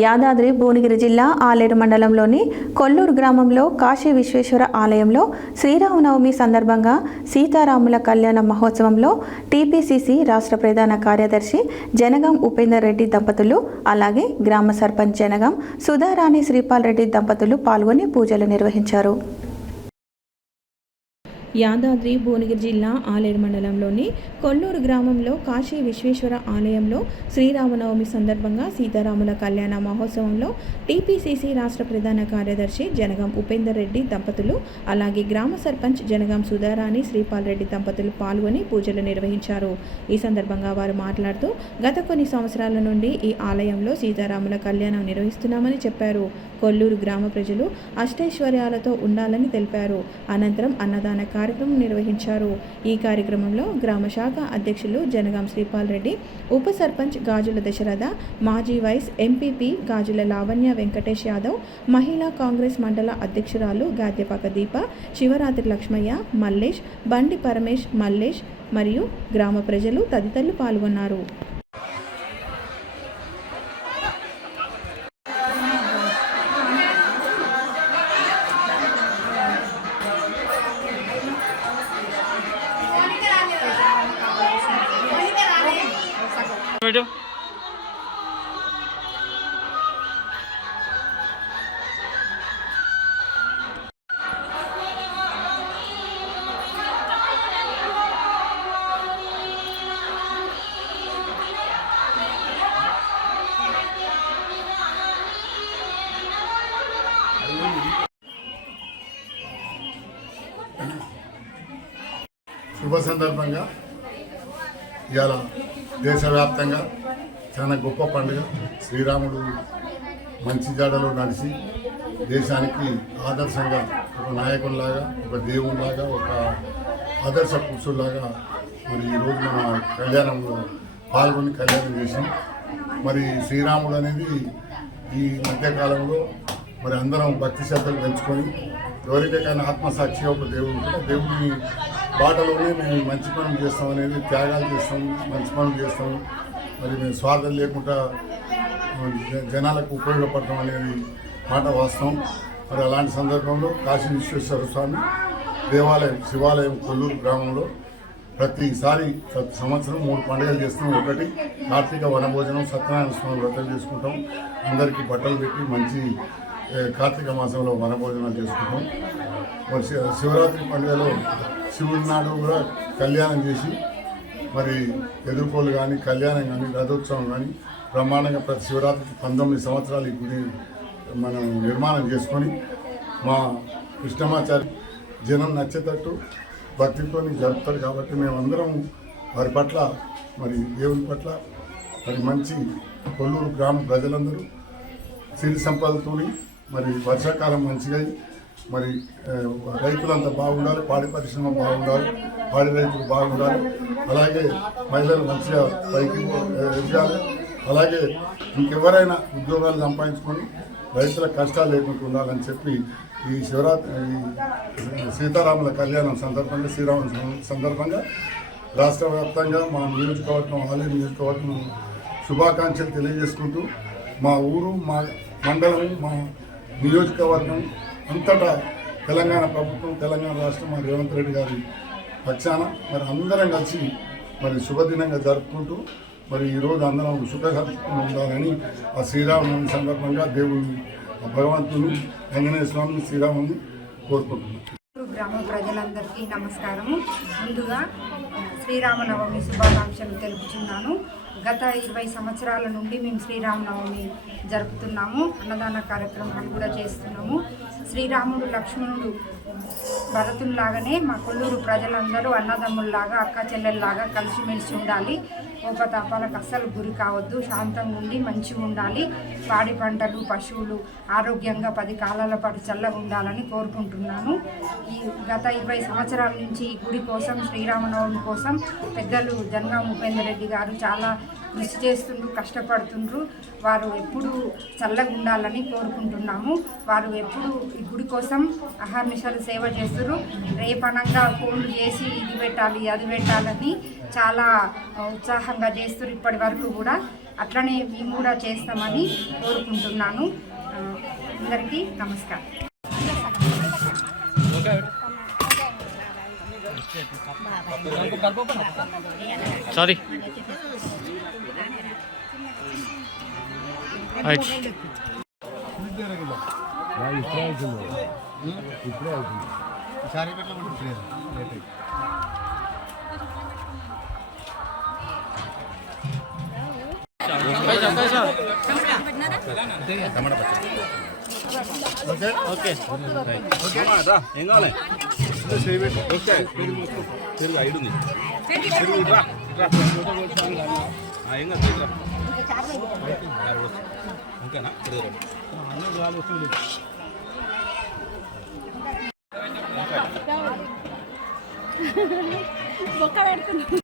యాదాద్రి భువనగిరి జిల్లా ఆలేరు మండలంలోని కొల్లూరు గ్రామంలో కాశీ విశ్వేశ్వర ఆలయంలో శ్రీరామనవమి సందర్భంగా సీతారాముల కళ్యాణ మహోత్సవంలో టీపీసీసీ రాష్ట్ర ప్రధాన కార్యదర్శి జనగాం ఉపేందర్ రెడ్డి దంపతులు అలాగే గ్రామ సర్పంచ్ జనగాం సుధారాణి శ్రీపాల్ రెడ్డి దంపతులు పాల్గొని పూజలు నిర్వహించారు. యాదాద్రి భువనగిరి జిల్లా ఆలేరు మండలంలోని కొల్లూరు గ్రామంలో కాశీ విశ్వేశ్వర ఆలయంలో శ్రీరామనవమి సందర్భంగా సీతారాముల కళ్యాణ మహోత్సవంలో టీపీసీసీ రాష్ట్ర ప్రధాన కార్యదర్శి జనగాం ఉపేందర్ రెడ్డి దంపతులు అలాగే గ్రామ సర్పంచ్ జనగాం సుధారాణి శ్రీపాల్ రెడ్డి దంపతులు పాల్గొని పూజలు నిర్వహించారు. ఈ సందర్భంగా వారు మాట్లాడుతూ గత కొన్ని సంవత్సరాల నుండి ఈ ఆలయంలో సీతారాముల కళ్యాణం నిర్వహిస్తున్నామని చెప్పారు. కొల్లూరు గ్రామ ప్రజలు అష్టైశ్వర్యాలతో ఉండాలని తెలిపారు. అనంతరం అన్నదాన కార్యక్రమం నిర్వహించారు. ఈ కార్యక్రమంలో గ్రామ శాఖ అధ్యక్షులు జనగాం శ్రీపాల్ రెడ్డి, ఉప సర్పంచ్ గాజుల దశరథ, మాజీ వైస్ ఎంపీపీ గాజుల లావణ్య వెంకటేష్ యాదవ్, మహిళా కాంగ్రెస్ మండల అధ్యక్షురాలు గాద్యపాక దీప, శివరాత్రి లక్ష్మయ్య, మల్లేష్, బండి పరమేష్, మల్లేష్ మరియు గ్రామ ప్రజలు తదితరులు పాల్గొన్నారు. శుభ సందర్భంగా ఇవాళ దేశవ్యాప్తంగా చాలా గొప్ప పండుగ. శ్రీరాముడు మంచి జాడలో నడిచి దేశానికి ఆదర్శంగా ఒక నాయకుల్లాగా, ఒక దేవునిలాగా, ఒక ఆదర్శ పురుషుల్లాగా మరి ఈరోజు మన కళ్యాణంలో పాల్గొని కళ్యాణం చేసాం. మరి శ్రీరాముడు అనేది ఈ మధ్యకాలంలో మరి అందరం భక్తి శ్రద్ధలు పెంచుకొని ఎవరికైనా ఆత్మసాక్షిగా ఒక దేవుడు ఉంటే దేవుని బాటలోనే మేము మంచి పనులు చేస్తాం అనేది, త్యాగాలు చేస్తాం, మంచి పనులు చేస్తాం, మరి మేము స్వార్థం లేకుండా జనాలకు ఉపయోగపడటం అనేది మాట వాస్తవం. మరి అలాంటి సందర్భంలో కాశీ విశ్వేశ్వర స్వామి దేవాలయం శివాలయం కొల్లూరు గ్రామంలో ప్రతి సంవత్సరం 3 పండుగలు చేస్తాం. ఒకటి కార్తీక వనభోజనం, సత్యనారాయణ స్వామి వ్రతం చేసుకుంటాం, అందరికీ బట్టలు పెట్టి మంచి కార్తీక మాసంలో వనభోజనాలు చేసుకుంటాం. మరి శివరాత్రి పండుగలో శివుడి నాడు కూడా కళ్యాణం చేసి మరి ఎదుర్కోలు కానీ, కళ్యాణం కానీ, రథోత్సవం కానీ బ్రహ్మాండంగా ప్రతి శివరాత్రికి 19 సంవత్సరాలు ఈ గుడి మనం నిర్మాణం చేసుకొని మా కృష్ణమాచారి జనం నచ్చేటట్టు భక్తితో జరుపుతారు. కాబట్టి మేమందరం వారి పట్ల, మరి దేవుని పట్ల, మరి మంచి కొల్లూరు గ్రామ ప్రజలందరూ సిరి సంపదతో మరి వర్షాకాలం మంచిగా మరి రైతులంతా బాగుండాలి, పాడి పరిశ్రమ బాగుండాలి, పాడి రైతులు బాగుండాలి, అలాగే మహిళలు మంచిగా పైకి ఎదగాలి, అలాగే ఇంకెవరైనా ఉద్యోగాలు సంపాదించుకొని రైతుల కష్టాలు లేకుండా ఉండాలని చెప్పి ఈ సీతారాముల కళ్యాణం సందర్భంగా, శ్రీరామ సందర్భంగా రాష్ట్ర వ్యాప్తంగా మా నియోజకవర్గం, ఆలేరు నియోజకవర్గం శుభాకాంక్షలు తెలియజేసుకుంటూ మా ఊరు, మా మండలం, మా నియోజకవర్గం అంతటా తెలంగాణ ప్రభుత్వం, తెలంగాణ రాష్ట్రం, మా రేవంత్ రెడ్డి గారి పక్షాన మరి అందరం కలిసి మరి శుభదినంగా జరుపుకుంటూ మరి ఈరోజు అందరం సుఖసంతృప్తిగా ఉండాలని ఆ శ్రీరామనవమి సందర్భంగా దేవుని భగవంతుని ఆంజనేయ స్వామిని శ్రీరాముని కోరుకుంటున్నాం. గ్రామ ప్రజలందరికీ నమస్కారము. ముందుగా శ్రీరామనవమి శుభాకాంక్షలు తెలుపుతున్నాను. గత 20 సంవత్సరాల నుండి మేము శ్రీరామనవమి జరుపుతున్నాము. అన్నదాన కార్యక్రమాలు కూడా చేస్తున్నాము. శ్రీరాముడు, లక్ష్మణుడు, భరతుల్లాగానే మా కొల్లూరు ప్రజలందరూ అన్నదమ్ముల్లాగా, అక్క చెల్లెల్లాగా కలిసిమెలిసి ఉండాలి. కోపతాపాలకు అస్సలు గురి కావద్దు, శాంతంగా ఉండి మంచిగా ఉండాలి. పాడి పంటలు, పశువులు ఆరోగ్యంగా 10 కాలాల పాటు చల్లగా ఉండాలని కోరుకుంటున్నాను. ఈ గత 20 సంవత్సరాల నుంచి ఈ గుడి కోసం, శ్రీరామనవమి కోసం పెద్దలు జనగాం ఉపేందర్ రెడ్డి గారు చాలా కృషి చేస్తుండ్రు, కష్టపడుతుండ్రు. వారు ఎప్పుడు చల్లగా ఉండాలని కోరుకుంటున్నాము. వారు ఎప్పుడు ఈ గుడి కోసం అహర్నిశలు సేవ చేస్తున్నారు. రేపనంగా ఫోన్లు చేసి ఇది పెట్టాలి, అది పెట్టాలని చాలా ఉత్సాహంగా చేస్తున్నారు ఇప్పటి వరకు కూడా. అట్లనే మేము కూడా చేస్తామని కోరుకుంటున్నాను. అందరికీ నమస్కారం. సారీ ఇప్పుడే అవుతుంది ఈసారి పెట్టలేదు ఓకే ఏం కావాలి పెరుగు ఐదు ఉంది ఏం కాదు ఓకేనా బొక్క పెడుతుంది.